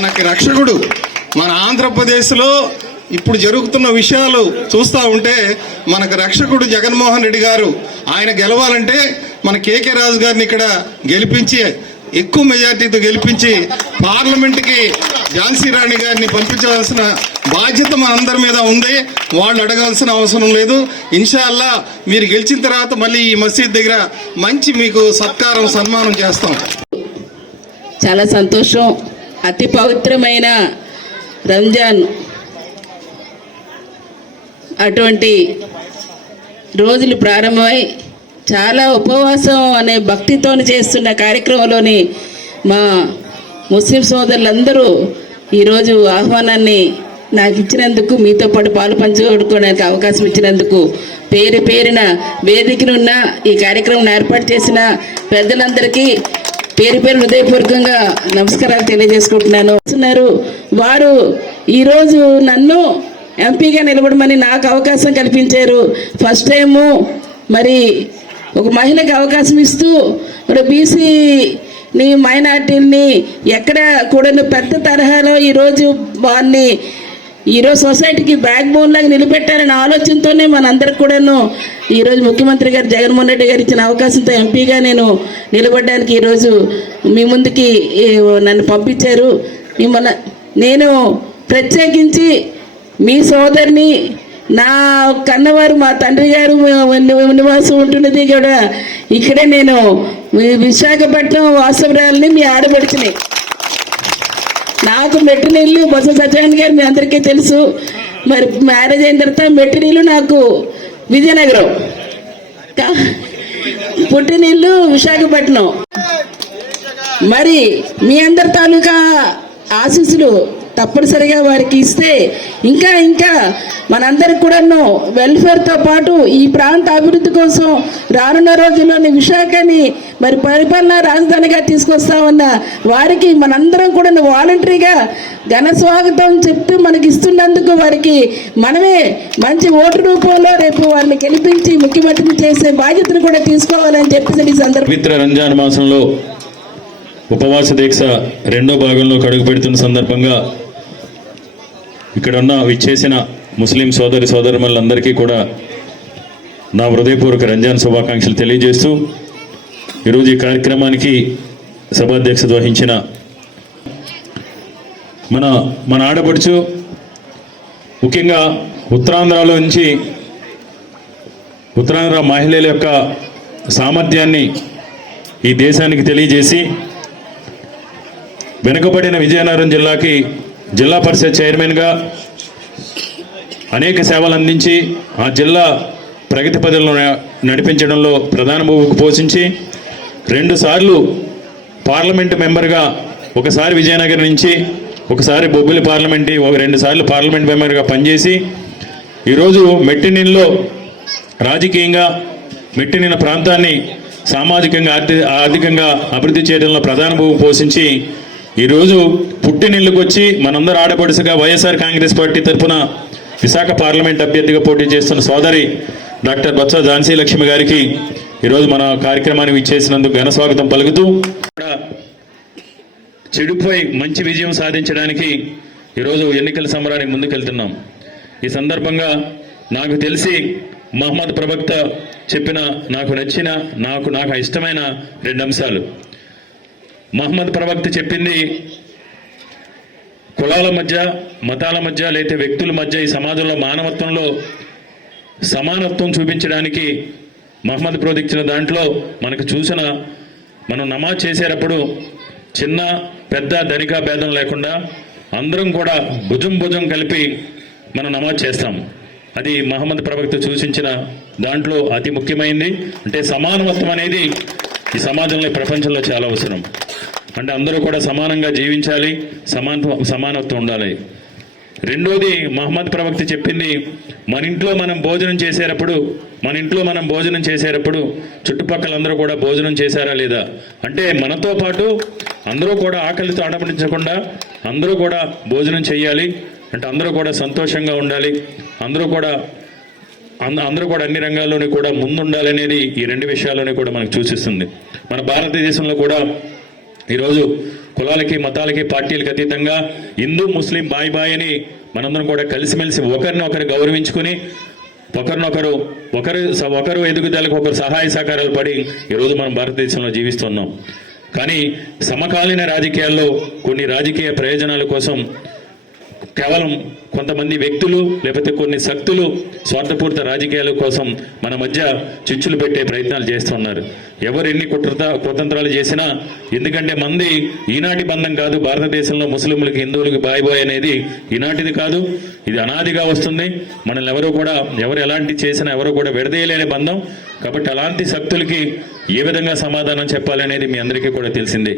మనకి రక్షకుడు. మన ఆంధ్రప్రదేశ్లో ఇప్పుడు జరుగుతున్న విషయాలు చూస్తూ ఉంటే మనకు రక్షకుడు జగన్మోహన్ రెడ్డి గారు. ఆయన గెలవాలంటే మన కేకే రాజు గారిని ఇక్కడ గెలిపించి ఎక్కువ మెజార్టీతో గెలిపించి పార్లమెంట్కి ఝాన్సీ రాణి గారిని పంపించవలసిన బాధ్యత మనందరి మీద ఉంది. వాళ్ళు అడగాల్సిన అవసరం లేదు. ఇన్షాల్లా మీరు గెలిచిన తర్వాత మళ్ళీ ఈ మసీద్ దగ్గర మంచి మీకు సత్కారం సన్మానం చేస్తాం. చాలా సంతోషం. అతి పవిత్రమైన రంజాన్ అటువంటి రోజులు ప్రారంభమై చాలా ఉపవాసం అనే భక్తితో చేస్తున్న కార్యక్రమంలోని మా ముస్లిం సోదరులందరూ ఈరోజు ఆహ్వానాన్ని నాకు ఇచ్చినందుకు, మీతో పాటు పాలు పంచుకోవడానికి అవకాశం ఇచ్చినందుకు పేరు పేరున వేదికనున్న ఈ కార్యక్రమం ఏర్పాటు చేసిన పెద్దలందరికీ పేరు పేరు హృదయపూర్వకంగా నమస్కారాలు తెలియజేసుకుంటున్నాను. వారు ఈరోజు నన్ను ఎంపీగా నిలబడమని నాకు అవకాశం కల్పించారు. ఫస్ట్ టైము మరి ఒక మహిళకి అవకాశం ఇస్తూ బీసీని మైనార్టీని ఎక్కడ కూడా పెద్ద తరహాలో ఈరోజు వారిని ఈరోజు సొసైటీకి బ్యాక్ బోన్ లాగా నిలబెట్టారనే ఆలోచనతోనే మనందరికి కూడాను ఈరోజు ముఖ్యమంత్రి గారు జగన్మోహన్ రెడ్డి గారు ఇచ్చిన అవకాశంతో ఎంపీగా నేను నిలబడడానికి ఈరోజు మీ ముందుకి నన్ను పంపించారు. మిమ్మల్ని నేను ప్రత్యేకించి మీ సోదరిని, నా కన్నవారు మా తండ్రి గారు నివాసం ఉంటున్నది కూడా ఇక్కడే, నేను విశాఖపట్నం వాస్తవరాలని మీ ఆడబడిచినాయి. నాకు మెట్టినీళ్ళు బొత్స సత్యనారాయణ గారు మీ అందరికీ తెలుసు. మరి మ్యారేజ్ అయిన తర్వాత మెట్టినీళ్ళు నాకు విజయనగరం, పుట్టినీళ్ళు విశాఖపట్నం. మరి మీ అందరి తాలూకా ఆశీస్సులు తప్పనిసరిగా వారికి ఇస్తే ఇంకా ఇంకా మనందరికి కూడాను వెల్ఫేర్తో పాటు ఈ ప్రాంత అభివృద్ధి కోసం రానున్న రోజుల్లోని విశాఖని మరి పరిపాలనా రాజధానిగా తీసుకొస్తామన్న వారికి మనందరం కూడా వాలంటరీగా ఘన స్వాగతం చెప్తూ మనకి ఇస్తున్నందుకు వారికి మనమే మంచి ఓటు రూపంలో రేపు వారిని గెలిపించి ముఖ్యమంత్రిని చేసే బాధ్యతను కూడా తీసుకోవాలని చెప్పేసి ఈ సందర్భంగా పవిత్ర రంజాన్ మాసంలో ఉపవాస దీక్ష రెండో భాగంలో అడుగు పెడుతున్న సందర్భంగా ఇక్కడ ఉన్న విచ్చేసిన ముస్లిం సోదరులందరికీ కూడా నా హృదయపూర్వక రంజాన్ శుభాకాంక్షలు తెలియజేస్తూ ఈరోజు ఈ కార్యక్రమానికి సభాధ్యక్షత వహించిన మన ఆడపడుచు, ముఖ్యంగా ఉత్తరాంధ్రలో నుంచి ఉత్తరాంధ్ర మహిళల యొక్క సామర్థ్యాన్ని ఈ దేశానికి తెలియజేసి వెనుకబడిన విజయనగరం జిల్లాకి జిల్లా పరిషత్ చైర్మన్గా అనేక సేవలు అందించి ఆ జిల్లా ప్రగతి పదంలో నడిపించడంలో ప్రధాన భూమిక పోషించి 2 సార్లు పార్లమెంటు మెంబర్గా, ఒకసారి విజయనగరం నుంచి, ఒకసారి బొబ్బిలి పార్లమెంట్, 2 సార్లు పార్లమెంట్ మెంబర్గా పనిచేసి ఈరోజు మెట్టినిల్లో రాజకీయంగా మెట్టినిన్న ప్రాంతాన్ని సామాజికంగా ఆర్థికంగా అభివృద్ధి చేయడంలో ప్రధాన భూమిక పోషించి ఈరోజు పుట్టినిల్లుకు వచ్చి మనందరూ ఆడపడుసుగా వైఎస్ఆర్ కాంగ్రెస్ పార్టీ తరఫున విశాఖ పార్లమెంట్ అభ్యర్థిగా పోటీ చేస్తున్న సోదరి డాక్టర్ బొత్స ఝాన్సీ లక్ష్మి గారికి ఈరోజు మన కార్యక్రమానికి ఇచ్చేసినందుకు ఘన స్వాగతం పలుకుతూ చెడుపై మంచి విజయం సాధించడానికి ఈరోజు ఎన్నికల సమరానికి ముందుకెళ్తున్నాం. ఈ సందర్భంగా నాకు తెలిసి మహమ్మద్ ప్రవక్త చెప్పిన నాకు నచ్చిన నాకు ఇష్టమైన 2 అంశాలు. మహమ్మద్ ప్రవక్త చెప్పింది కులాల మధ్య, మతాల మధ్య, లేదా వ్యక్తుల మధ్య ఈ సమాజంలో మానవత్వంలో సమానత్వం చూపించడానికి మహమ్మద్ ప్రవక్త దాంట్లో మనకు మనం నమాజ్ చేసేటప్పుడు చిన్న పెద్ద ధనిక భేదం లేకుండా అందరం కూడా భుజం కలిపి మనం నమాజ్ చేస్తాం. అది మహమ్మద్ ప్రవక్త సూచించిన దాంట్లో అతి ముఖ్యమైనది. అంటే సమానత్వం అనేది ఈ సమాజంలో, ప్రపంచంలో చాలా అవసరం. అంటే అందరూ కూడా సమానంగా జీవించాలి, సమానత్వం ఉండాలి. రెండోది మహమ్మద్ ప్రవక్త చెప్పింది, మన ఇంట్లో మనం భోజనం చేసేటప్పుడు చుట్టుపక్కల అందరూ కూడా భోజనం చేశారా లేదా, అంటే మనతో పాటు అందరూ కూడా ఆకలితో అడమటించకుండా అందరూ కూడా భోజనం చేయాలి. అంటే అందరూ కూడా సంతోషంగా ఉండాలి, అందరూ కూడా అన్ని రంగాల్లోనే కూడా ముందుండాలనేది ఈ 2 విషయాల్లోనే కూడా మనకు సూచిస్తుంది. మన భారతదేశంలో కూడా ఈరోజు కులాలకి మతాలకి పార్టీలకు అతీతంగా హిందూ ముస్లిం బాయ్ బాయ్ అని మనందరం కూడా కలిసిమెలిసి ఒకరిని ఒకరు గౌరవించుకుని ఒకరు ఎదుగుదలకు ఒకరు సహాయ సహకారాలు పడి ఈరోజు మనం భారతదేశంలో జీవిస్తున్నాం. కానీ సమకాలీన రాజకీయాల్లో కొన్ని రాజకీయ ప్రయోజనాల కోసం కేవలం కొంతమంది వ్యక్తులు లేకపోతే కొన్ని శక్తులు స్వార్థపూరిత రాజకీయాల కోసం మన మధ్య చిచ్చులు పెట్టే ప్రయత్నాలు చేస్తున్నారు. ఎవరు ఎన్ని కుతంత్రాలు చేసినా, ఎందుకంటే మంది ఈనాటి బంధం కాదు. భారతదేశంలో ముస్లింలకి హిందువులకి బాయ్ బాయ్ అనేది ఈనాటిది కాదు, ఇది అనాదిగా వస్తుంది. మనల్ని ఎవరు ఎలాంటి చేసినా ఎవరు కూడా విడదీయలేని బంధం. కాబట్టి అలాంటి శక్తులకి ఏ విధంగా సమాధానం చెప్పాలనేది మీ అందరికీ కూడా తెలిసిందే.